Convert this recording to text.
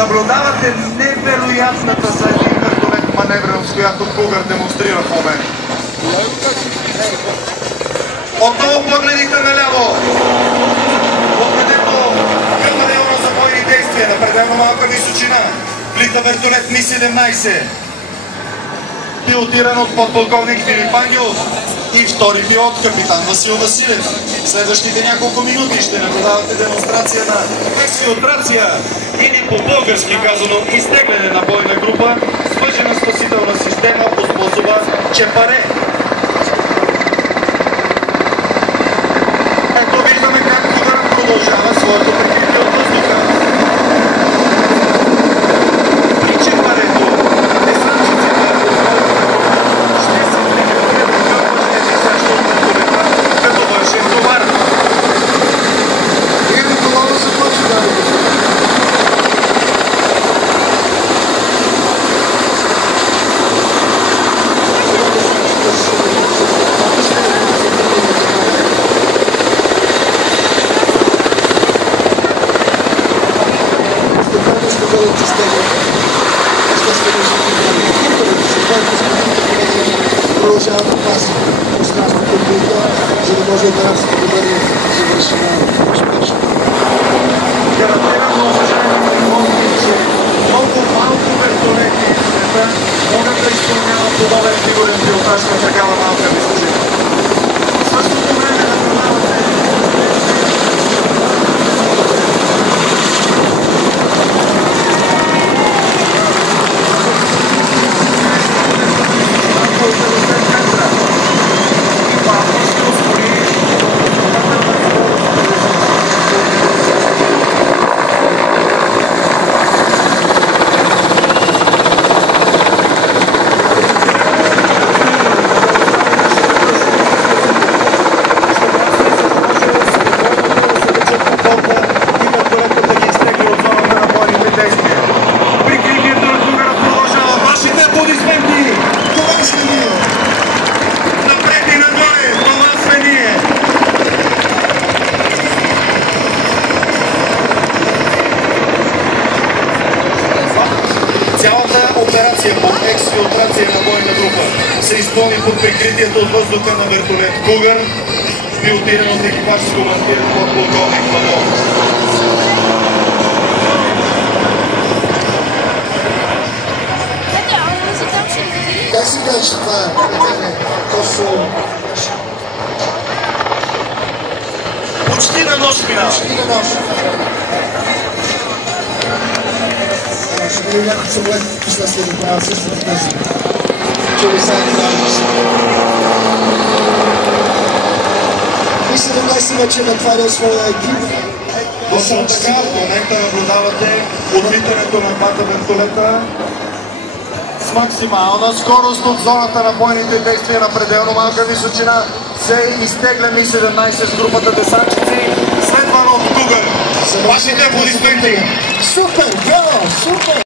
Наблюдавате невероятната за един вертолет маневреност, която Cougar демонстрира в момента. Отново погледите наляво. Отведено към маневра за бойни действия на пределно малка височина. Влита вертолет Ми-17. Пилотиран от подполковник Филип Ангелов и втори пилот капитан Васил Василев. Следващите няколко минути ще наблюдавате демонстрация на ексфилтрация или по-български казано изтегляне на бойна група с въжена спасителна система по способа Чепаре. Ето виждаме как Cougar продължава своето прикритие от въздуха. При Чепарето десантчиците ще се прикрепят към въжния висящ от вертолета като външен товар. И Николова започва да работи. Продължава да пази пространството от Билта, за да може операцията да бъде завършена успешно. Гарантирано, уважаеми приходи, че много малко вертолети в света могат да изпълняват подобен фигурен пилотаж на такава малка височина. В същото време наблюдавате операция по ексфилтрация на бойна група се изпълни под прикритието от въздуха на вертолет Cougar, пилотиран от екипаж с командиран подполковник Павлов. Как си казваш това? Почти на нощ минава. Почти на нощ. Ще бъде някакъв самолет, мисля се да правя същата тази. Чулисайни важност. Ми-17 вече натварял своя екип. Точно така, в момента наблюдавате отлитането на двата вертолета с максимална скорост от зоната на бойните действия на пределно малка височина. Се изтегля Ми-17 с групата десантчици, следвано от Cougar. Вашите аплодисменти! Супер! Браво! Супер!